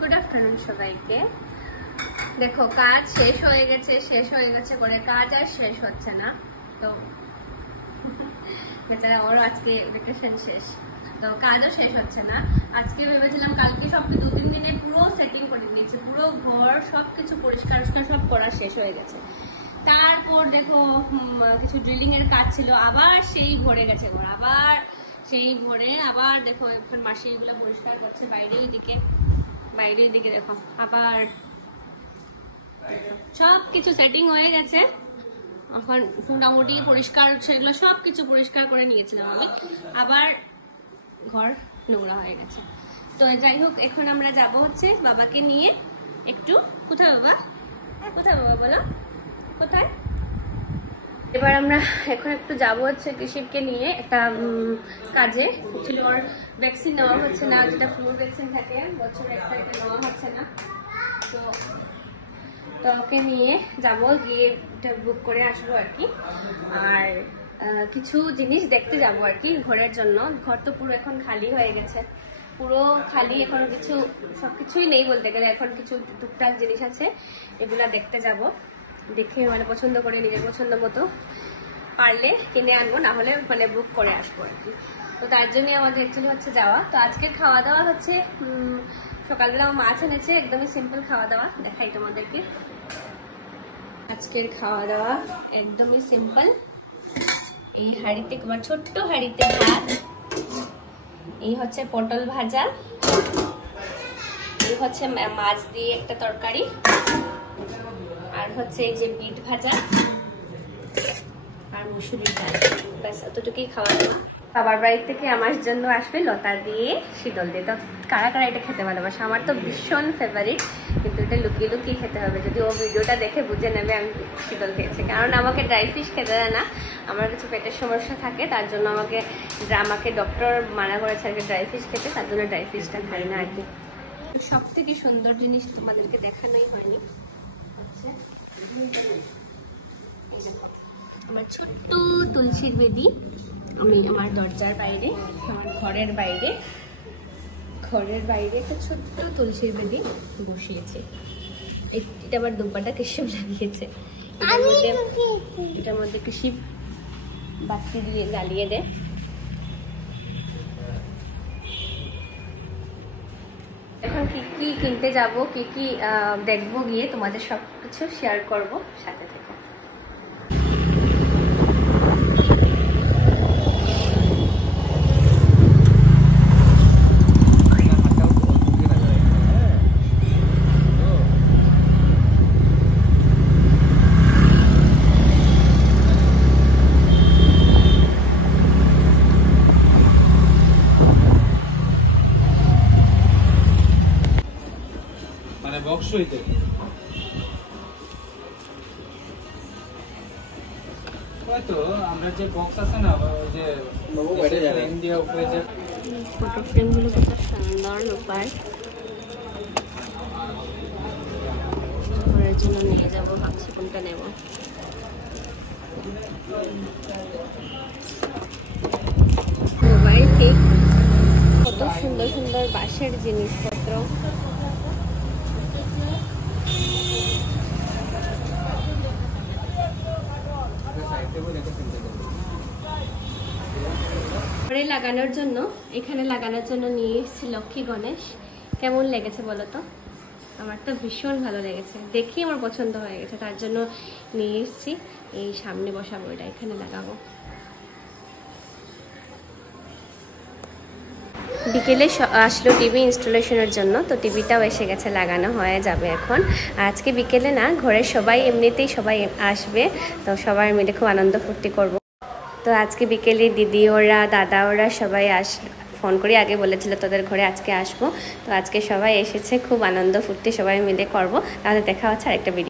Good afternoon সবাইকে। দেখো কাজ শেষ হয়ে গেছে করে কাজ আর শেষ হচ্ছে না। তো বেচারা ওরও আজকে ভ্যাকেশন শেষ, তো কাজও শেষ হচ্ছে না। আজকে ভেবেছিলাম কালকে সব 2-3 দিনে পুরো সেটিং করে নিয়েছি, পুরো ঘর সবকিছু পরিষ্কার সব করা শেষ হয়ে গেছে। তারপর দেখো কিছু ড্রিলিং এর কাজ ছিল, আবার সেই ভরে গেছে ঘর, আবার সেই ভরে আবার দেখো এখন মাসি এগুলো পরিষ্কার করছে। বাইরের দিকে দেখো আবার সবকিছু সেটিং হয়ে গেছে। এখন মোটামুটি পরিষ্কার সেগুলো সবকিছু পরিষ্কার করে নিয়েছিলাম আমি, আবার ঘর নোংরা হয়ে গেছে। তো যাই হোক, এখন আমরা যাব হচ্ছে বাবাকে নিয়ে একটু। কোথায় বাবা বলো, কোথায়? এবার আমরা এখন একটু যাবো হচ্ছে কৃষিবকে নিয়ে একটা কাজে। ছিল ওর ভ্যাকসিন নেওয়া হচ্ছে না, যেটা ফ্লু ভ্যাকসিন থাকে বছরে একটা, এটা নেওয়া হচ্ছে না। তো ওকে নিয়ে যাবো, গিয়ে এটা বুক করে আসবো আর কি। আর কিছু জিনিস দেখতে যাবো আর কি ঘরের জন্য। ঘর তো পুরো এখন খালি হয়ে গেছে, পুরো খালি, এখনো কিছু সবকিছুই নেই বলতে গেলে। এখন কিছু টুকটাক জিনিস আছে, এগুলা দেখতে যাব। দেখে মানে পছন্দ করে নিজের পছন্দ মতো পারলে কিনে আনবো, না হলে মানে বুক করে আসবো আর কি। তো তার জন্যই আমাদের অ্যাকচুয়ালি হচ্ছে যাওয়া। তো আজকের খাওয়া দাওয়া হচ্ছে সকালবেলা মাছ এনেছে, একদমই সিম্পল খাওয়া দাওয়া, দেখাই তোমাদেরকে। আজকের খাওয়া দাওয়া একদমই সিম্পল। এই হাঁড়িতে, তোমার ছোট্ট হাঁড়িতে ভাত, এই হচ্ছে পটল ভাজা, এই হচ্ছে মাছ দিয়ে একটা তরকারি, আর হচ্ছে এই যে বিট ভাজা আর মুসুরির ডাল, ব্যাস এতটুকুই খাওয়া দাওয়া। বাবার বাড়ি থেকে আমার জন্য আসবে লতা দিয়ে শীতল দিয়ে। তো কারা কারা এটা খেতে ভালোবাসে? আমার তো ভীষণ ফেভারিট, কিন্তু এটা লুকিয়ে লুকিয়ে খেতে হবে। যদি ও ভিডিওটা দেখে বুঝে নেবে আমি শীতল খেয়েছি, কারণ আমাকে ড্রাই ফিশ খেতে দেয় না। আমার কিছু পেটের সমস্যা থাকে, তার জন্য আমাকে ডক্টর মানা করেছে আর কি ড্রাই ফিশ খেতে, তার জন্য ড্রাই ফিশটা খাই না আর কি। সব থেকে সুন্দর জিনিস তোমাদেরকে দেখানোই হয়নি, আমার ছোট্ট তুলসীর বেদি। আমি আমার দরজার বাইরে, আমার ঘরের বাইরে একটা ছোট্ট তুলসীর বেদি বসিয়েছি। এটা আবার দুব্বাটা কৃষিব লাগিয়েছে, এটার মধ্যে কৃষিব বাতি দিয়ে জ্বালিয়ে দেয়। এখন কি কি কিনতে যাব, কি কি দেখবো, গিয়ে তোমাদের সবকিছু শেয়ার করব, সাথে থেকে। বক্সইতে হয়তো আমরা যে বক্স আছে না, ওই যে ইন্ডিয়া উপরে যে ফটো ফ্রেমগুলো কত সুন্দর উপায় ঘরের জন্য নিয়ে যাবো, ভাবছি কোনটা নেব। মোবাইল ঠিক, কত সুন্দর সুন্দর বাঁশের জিনিসপত্র। এখানে লাগানোর জন্য নিয়ে এসেছি লক্ষ্মী গণেশ। কেমন লেগেছে বলো তো? আমার তো ভীষণ ভালো লেগেছে, দেখি আমার পছন্দ হয়ে গেছে, তার জন্য নিয়ে এসেছি। এই সামনে বসাবো, এটা এখানে লাগাবো। বিকেলে আসলো টিভি ইনস্টলেশনের জন্য, তো টিভিটাও এসে গেছে, লাগানো হয়ে যাবে এখন। আজকে বিকেলে না, ঘরের সবাই এমনিতেই সবাই আসবে, তো সবাই মিলে খুব আনন্দ ফুর্তি করব। তো আজকে বিকেলে দিদি ওরা, দাদা ওরা সবাই ফোন করে আগে বলেছিল তোদের ঘরে আজকে আসবো। তো আজকে সবাই এসেছে, খুব আনন্দ ফুর্তি সবাই মিলে করব। তাহলে দেখা হচ্ছে আরেকটা ভিডিও।